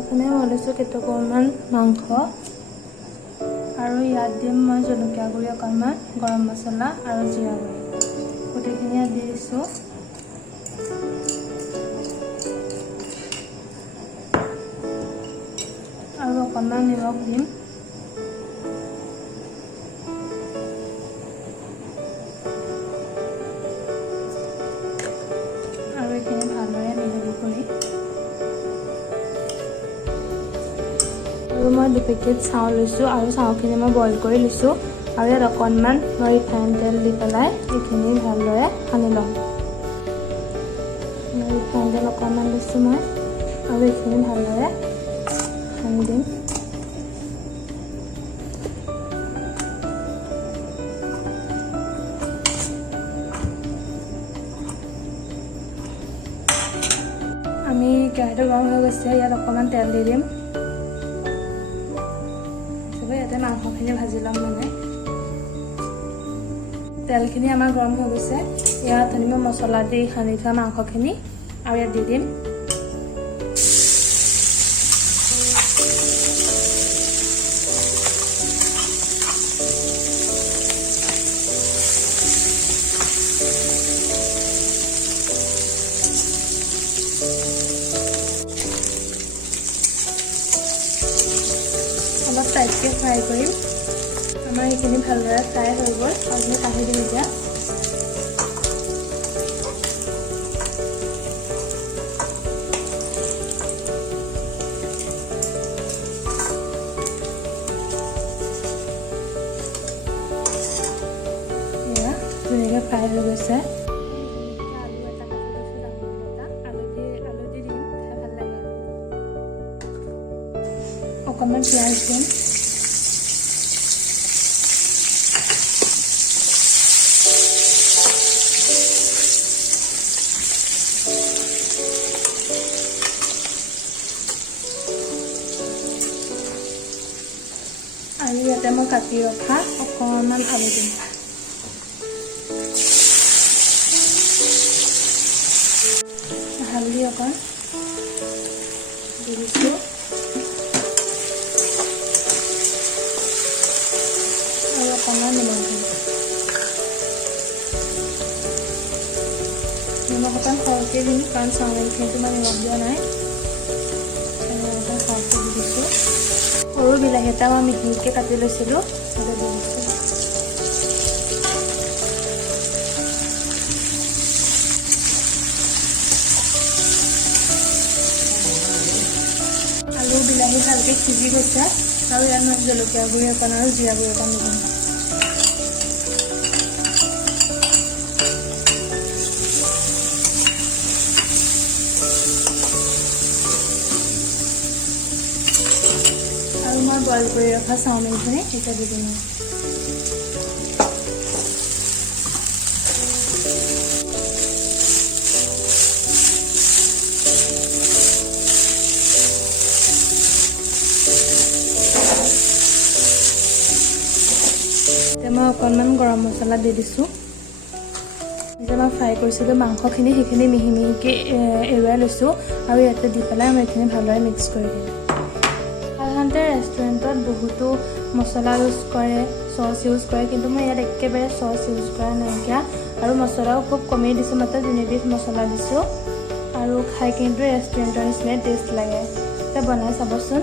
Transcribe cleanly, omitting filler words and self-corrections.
প্ৰথমে মই লৈছোঁ কেইটকামান মাংস আৰু ইয়াত দিম মই জলকীয়া গুড়ি অকণমান, গৰম মছলা আৰু জিৰা গুড়ি গোটেইখিনি ইয়াত দি দিছোঁ। আৰু অকণমান নিমখ দিম। আৰু এইখিনি ভালদৰে মিহলি কৰি আৰু মই 2 পেকেট চাউল লৈছোঁ আৰু চাউলখিনি মই বইল কৰি লৈছোঁ আৰু ইয়াত অকণমান মই ৰিফাইন তেল দি পেলাই এইখিনি ভালদৰে সানি ল'ম। ৰিফাইন তেল অকণমান দিছোঁ মই আৰু এইখিনি ভালদৰে সানি দিম। আমি কেৰাহীটো গৰম হৈ গৈছে, ইয়াত অকণমান তেল দি দিম। ইয়াতে মাংসখিনি ভাজি ল'ম। মানে তেলখিনি আমাৰ গৰম হৈ গৈছে, ইয়াত মই মছলা দি সানি থোৱা মাংসখিনি আৰু ইয়াত দি দিম। অলপ টাইটকৈ ফ্ৰাই কৰিম। আমাৰ এইখিনি ভালদৰে ফ্ৰাই হৈ গ'ল আৰু আমি কাঢ়ি দিম এতিয়া। এয়া ধুনীয়াকৈ ফ্ৰাই হৈ গৈছে। আলু এটা কাটি লৈছোঁ, ডাঙৰ এটা আলু দি দিম, খাই ভাল লাগে। অকণমান পিঁয়াজ দিম। আৰু ইয়াতে মই কাটি ৰখা অকণমান আলু দিম। হালধি অকণ দি দিছোঁ আৰু অকণমান নিমখ দিম। নিমখ অকণ সৰহকৈ দিম কাৰণ চাওমিনখিনিতো মই নিমখ দিয়া নাই। সৰহকৈ দি দিছোঁ। সৰু বিলাহী এটা মই মিহিকৈ কাটি লৈছিলোঁ, সেইটো দি দিছোঁ। আলু বিলাহী ভালকৈ সিজি গৈছে আৰু ইয়াত মই জলকীয়া গুড়ি অকণ আৰু জিৰা গুড়ি অকণ দিম। আৰু মই বইল কৰি ৰখা চাওমিনখিনি এতিয়া দি দিম। এতিয়া মই অকণমান গৰম মছলা দি দিছোঁ। যে মই ফ্ৰাই কৰিছিলোঁ মাংসখিনি, সেইখিনি মিহি মিহিকৈ এৰুৱাই লৈছোঁ আৰু ইয়াতে দি পেলাই মই এইখিনি ভালদৰে মিক্স কৰি দিম। সাধাৰণতে ৰেষ্টুৰেণ্টত বহুতো মছলা ইউজ কৰে, চচ ইউজ কৰে, কিন্তু মই ইয়াত একেবাৰে চচ ইউজ কৰা নাইকিয়া আৰু মছলাও খুব কমেই দিছোঁ, মাত্ৰ 2 বিধ মছলা দিছোঁ আৰু খাই কিন্তু ৰেষ্টুৰেণ্টৰ নিচিনাই টেষ্ট লাগে। এতিয়া বনাই চাবচোন।